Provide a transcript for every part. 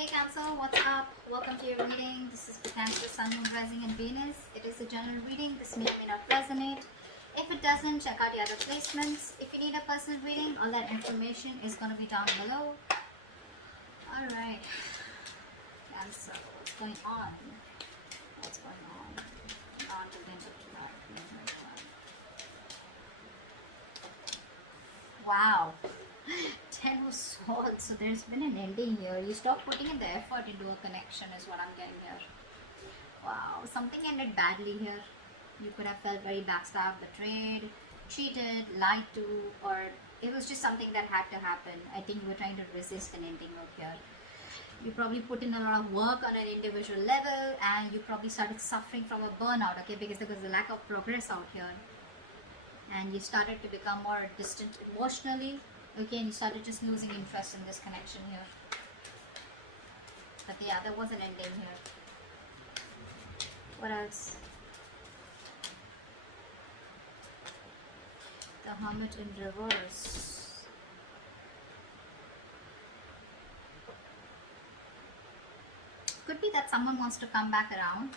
Hey Cancer, what's up? Welcome to your reading. This is for Cancer, Sun, Moon, Rising and Venus. It is a general reading. This may or may not resonate. If it doesn't, check out the other placements. If you need a personal reading, all that information is going to be down below. Alright. Cancer, what's going on? What's going on? On to the end of tonight. Wow. 10 of Swords. So there's been an ending here. You stop putting in the effort into a connection is what I'm getting here. Wow. Something ended badly here. You could have felt very backstabbed, betrayed, cheated, lied to, or it was just something that had to happen. I think you were trying to resist an ending out here. You probably put in a lot of work on an individual level and you probably started suffering from a burnout, okay, because there was a lack of progress out here. And you started to become more distant emotionally. Okay, and you started just losing interest in this connection here. But yeah, there was an ending here. What else? The Hermit in reverse. Could be that someone wants to come back around.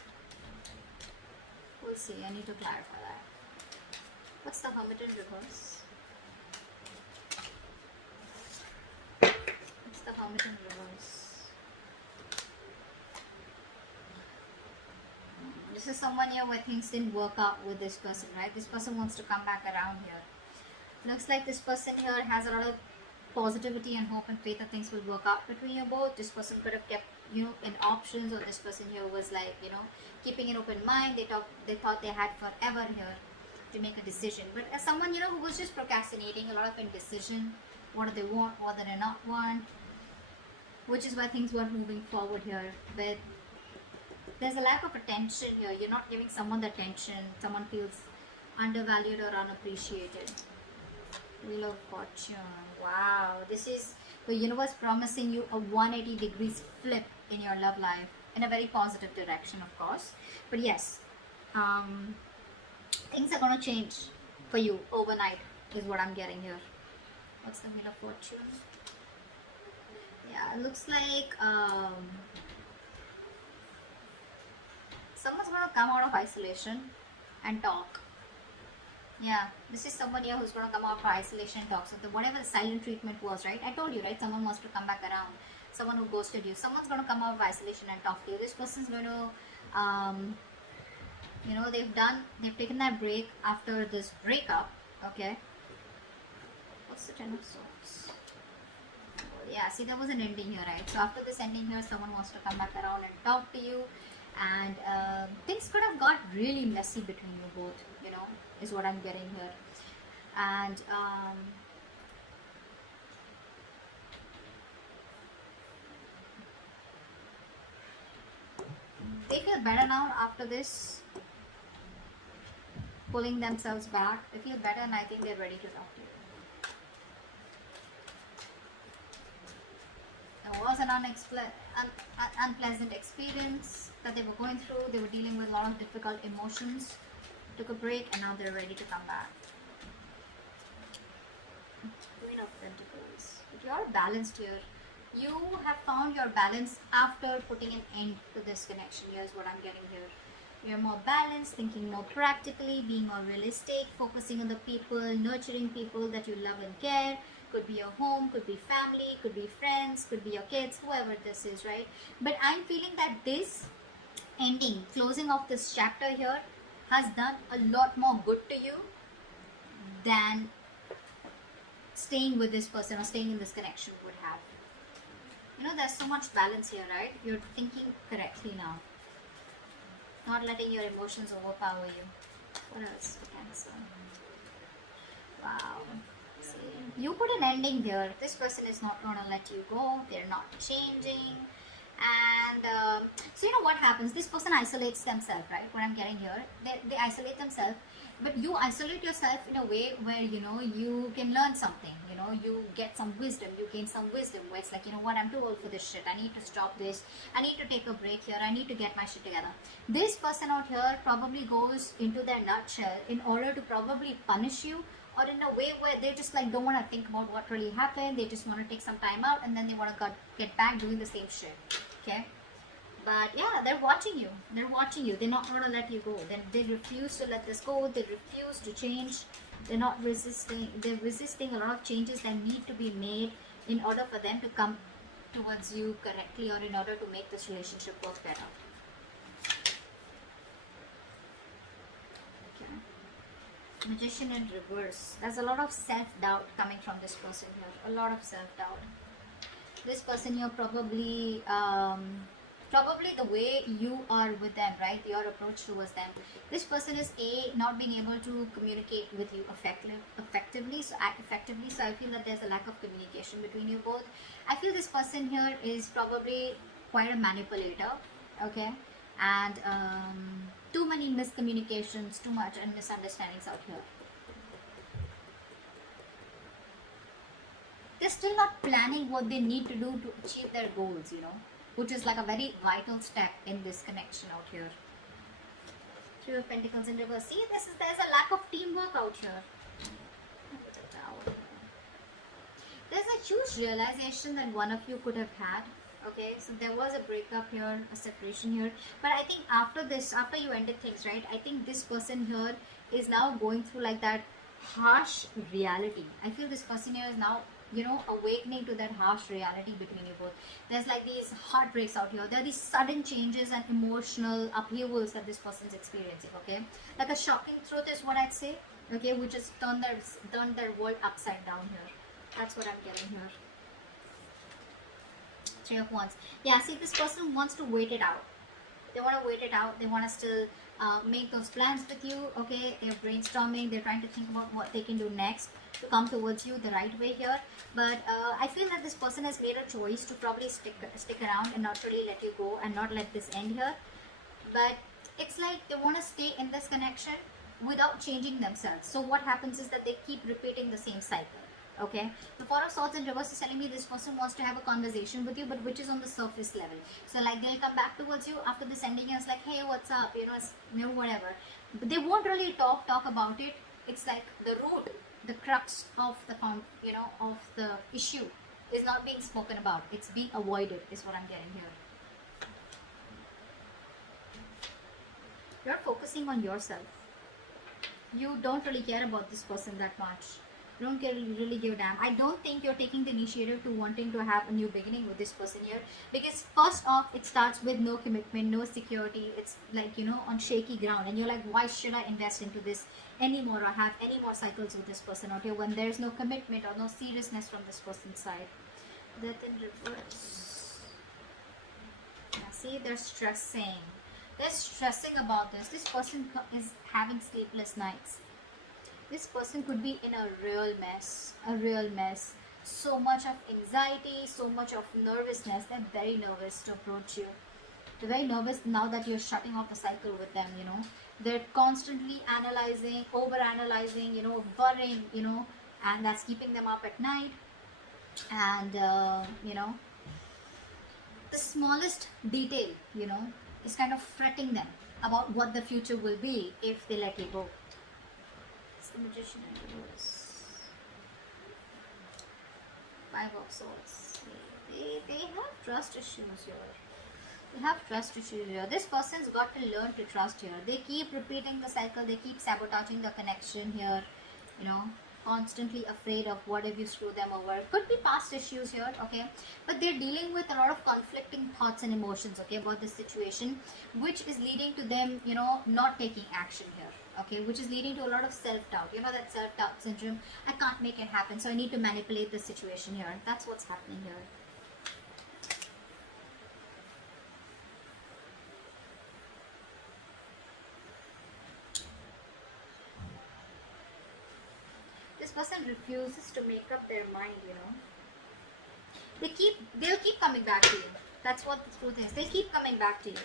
We'll see. I need to clarify that. What's the Hermit in reverse? The Hermit in reverse. This is someone here where things didn't work out with this person, right? This person wants to come back around here. Looks like this person here has a lot of positivity and hope and faith that things will work out between you both. This person could have kept, in options, or this person here was like, keeping an open mind. They thought they had forever here to make a decision. But as someone, who was just procrastinating, a lot of indecision. What do they want? What do they not want? Which is why things were moving forward here. But there's a lack of attention here. You're not giving someone the attention. Someone feels undervalued or unappreciated. Wheel of Fortune. Wow. This is the universe promising you a 180 degrees flip in your love life. In a very positive direction, of course. But yes, things are going to change for you overnight is what I'm getting here. What's the Wheel of Fortune? Yeah, it looks like someone's going to come out of isolation and talk. Yeah, this is someone here who's going to come out of isolation and talk. So whatever the silent treatment was, right? I told you, right? Someone wants to come back around. Someone who ghosted you. Someone's going to come out of isolation and talk to you. This person's going to, they've taken that break after this breakup. Okay. What's the Ten of Swords? Yeah, see, there was an ending here, right? So after this ending here, someone wants to come back around and talk to you, and things could have got really messy between you both, is what I'm getting here. And they feel better now after this, pulling themselves back. They feel better, and I think they're ready to talk to you. There was an unpleasant experience that they were going through. They were dealing with a lot of difficult emotions. Took a break and now they're ready to come back. Queen of Pentacles. But you are balanced here. You have found your balance after putting an end to this connection. Here's what I'm getting here. You're more balanced, thinking more practically, being more realistic, focusing on the people, nurturing people that you love and care. Could be your home, could be family, could be friends, could be your kids, whoever this is, right? But I'm feeling that this ending, closing off this chapter here, has done a lot more good to you than staying with this person or staying in this connection would have. There's so much balance here, right? You're thinking correctly now. Not letting your emotions overpower you. What else? Cancer. Wow. See, you put an ending here. This person is not going to let you go. They're not changing. And so what happens? This person isolates themselves, right? What I'm getting here, they isolate themselves, but you isolate yourself in a way where you can learn something. You get some wisdom, you gain some wisdom. Where it's like, what, I'm too old for this shit. I need to stop this. I need to take a break here. I need to get my shit together. This person out here probably goes into their nutshell in order to probably punish you or in a way where they just like don't want to think about what really happened. They just want to take some time out and then they want to get back doing the same shit. Okay, but yeah, they're watching you. They're watching you. They're not going to let you go. They refuse to let this go. They refuse to change. They're not resisting. They're resisting a lot of changes that need to be made in order for them to come towards you correctly, or in order to make this relationship work better. Okay. Magician in reverse. There's a lot of self-doubt coming from this person here. A lot of self-doubt. This person here probably the way you are with them, right? Your approach towards them. This person is not being able to communicate with you effectively. So I feel that there's a lack of communication between you both. I feel this person here is probably quite a manipulator, okay? And too many miscommunications, too much and misunderstandings out here. They're still not planning what they need to do to achieve their goals, you know, which is like a very vital step in this connection out here. Three of Pentacles in reverse. See, there's a lack of teamwork out here. There's a huge realization that one of you could have had. Okay, so there was a breakup here, a separation here. But I think after this, after you ended things, right, I think this person here is now going through like that harsh reality. I feel this person here is now, you know, awakening to that harsh reality between you both. There's like these heartbreaks out here. There are these sudden changes and emotional upheavals that this person's experiencing, okay? Like a shocking truth is what I'd say, okay, which has turned their world upside down here. That's what I'm getting here. Three of Wands. Yeah, see, this person wants to wait it out. They want to wait it out. They want to still make those plans with you, okay? They're brainstorming. They're trying to think about what they can do next to come towards you the right way here. But I feel that this person has made a choice to probably stick around and not really let you go and not let this end here. But it's like they want to stay in this connection without changing themselves. So what happens is that they keep repeating the same cycle. Okay, the Four of Swords in reverse is telling me this person wants to have a conversation with you, but which is on the surface level. So like they'll come back towards you after this ending and it's like, hey, what's up, you know, whatever. But they won't really talk about it. It's like the root, the crux of the of the issue is not being spoken about. It's being avoided is what I'm getting here. You're focusing on yourself. You don't really care about this person that much. You don't really give a damn. I don't think you're taking the initiative to wanting to have a new beginning with this person here, because first off, it starts with no commitment, no security. It's like, you know, on shaky ground, and you're like, why should I invest into this anymore or have any more cycles with this person out here when there's no commitment or no seriousness from this person's side? Death in reverse. Yeah, see, they're stressing. They're stressing about this. This person is having sleepless nights. This person could be in a real mess, so much of anxiety, so much of nervousness. They're very nervous to approach you. They're very nervous now that you're shutting off the cycle with them, you know. They're constantly analyzing, over-analyzing, you know, worrying, you know, and that's keeping them up at night. And, you know, the smallest detail, you know, is kind of fretting them about what the future will be if they let you go. The Magician in reverse. Five of Swords. They have trust issues here. They have trust issues here. This person's got to learn to trust here. They keep repeating the cycle. They keep sabotaging the connection here. You know, constantly afraid of what if you screw them over. Could be past issues here, okay? But they're dealing with a lot of conflicting thoughts and emotions, okay, about this situation, which is leading to them, you know, not taking action here. Okay, which is leading to a lot of self-doubt. You know, that self-doubt syndrome. I can't make it happen, so I need to manipulate the situation here. That's what's happening here. This person refuses to make up their mind, you know. They'll keep coming back to you. That's what the truth is. They keep coming back to you.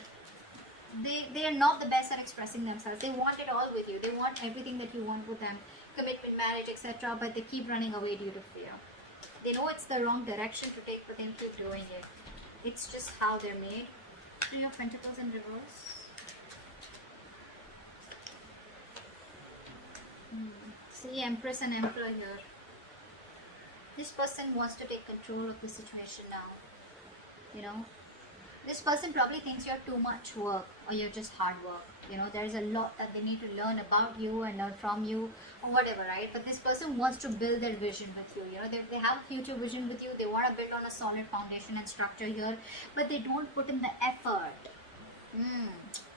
They are not the best at expressing themselves. They want it all with you. They want everything that you want with them, commitment, marriage, etc. But they keep running away due to fear. They know it's the wrong direction to take, but they keep doing it. It's just how they're made. Three of Pentacles in reverse. See, Empress and Emperor here. This person wants to take control of the situation now. You know, this person probably thinks you're too much work or you're just hard work. You know, there's a lot that they need to learn about you and learn from you or whatever, right? But this person wants to build their vision with you. You know, they have future vision with you. They want to build on a solid foundation and structure here, but they don't put in the effort.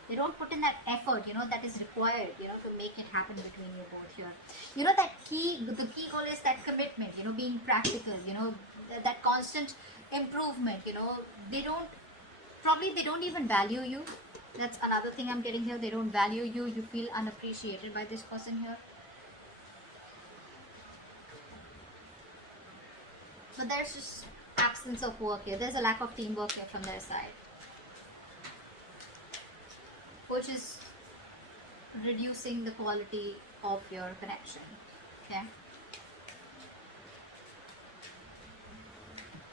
They don't put in that effort, you know, that is required, you know, to make it happen between you both here. You know, the key goal is that commitment, you know, being practical, you know, that constant improvement, you know. They don't even value you. That's another thing I'm getting here. They don't value you. You feel unappreciated by this person here. So there's just absence of work here. There's a lack of teamwork here from their side, which is reducing the quality of your connection. Okay.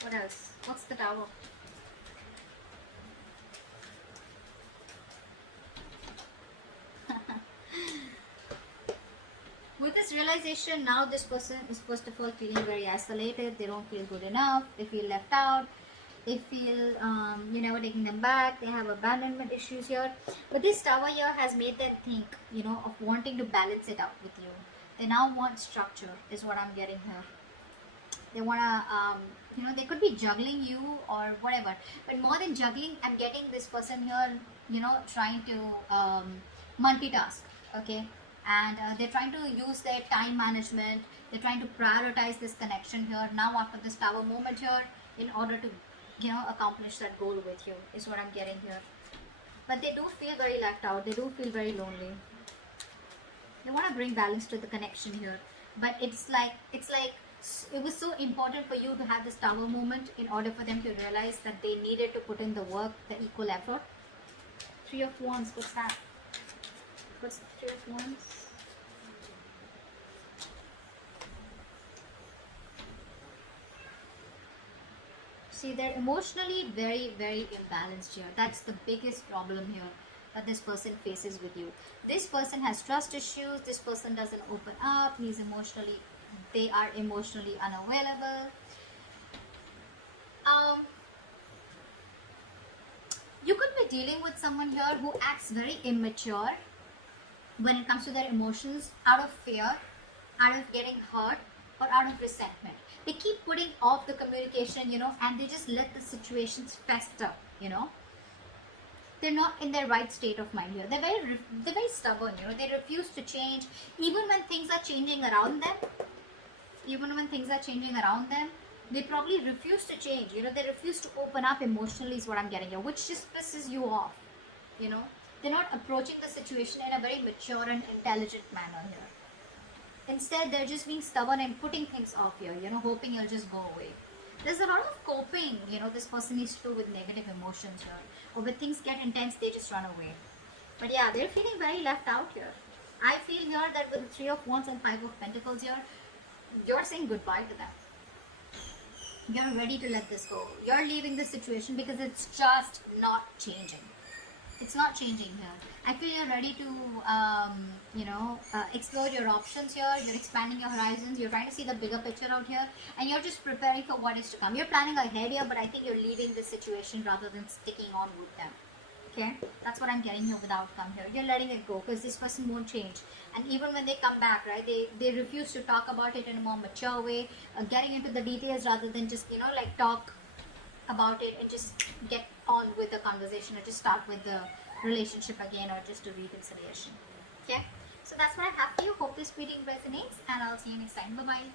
What else? What's the Tower? With this realization, now this person is first of all feeling very isolated. They don't feel good enough. They feel left out. They feel you're never taking them back. They have abandonment issues here. But this Tower here has made them think, you know, of wanting to balance it out with you. They now want structure, is what I'm getting here. They want to, you know, they could be juggling you or whatever. But more than juggling, I'm getting this person here, you know, trying to multitask, okay? And they're trying to use their time management. They're trying to prioritize this connection here now after this Tower moment here in order to, you know, accomplish that goal with you, is what I'm getting here. But they do feel very left out. They do feel very lonely. They want to bring balance to the connection here. But it's like it was so important for you to have this Tower moment in order for them to realize that they needed to put in the work, the equal effort. Three of Wands, what's that? What's the Three of Wands? See, they're emotionally very, very imbalanced here. That's the biggest problem here that this person faces with you. This person has trust issues. This person doesn't open up. They are emotionally unavailable. You could be dealing with someone here who acts very immature when it comes to their emotions, out of fear, out of getting hurt, or out of resentment. They keep putting off the communication, you know, and they just let the situations fester, you know. They're not in their right state of mind here. They're very stubborn, you know. They refuse to change, even when things are changing around them. They probably refuse to change, you know. They refuse to open up emotionally, is what I'm getting here, which just pisses you off, you know. They're not approaching the situation in a very mature and intelligent manner here. Instead, they're just being stubborn and putting things off here, you know, hoping it'll just go away. There's a lot of coping, you know, this person needs to do with negative emotions here. Or when things get intense, they just run away. But yeah, they're feeling very left out here. I feel here that with the Three of Wands and Five of Pentacles here, you're saying goodbye to them. You're ready to let this go. You're leaving the situation because it's just not changing. It's not changing here. I feel you're ready to, explore your options here. You're expanding your horizons. You're trying to see the bigger picture out here. And you're just preparing for what is to come. You're planning ahead here, but I think you're leaving this situation rather than sticking on with them. Okay? That's what I'm getting here with outcome here. You're letting it go because this person won't change. And even when they come back, right, they refuse to talk about it in a more mature way, getting into the details rather than just, you know, like talk about it and just get on with the conversation or just start with the relationship again or just a reconciliation. Okay, so that's what I have for you. Hope this reading resonates and I'll see you next time. Bye bye.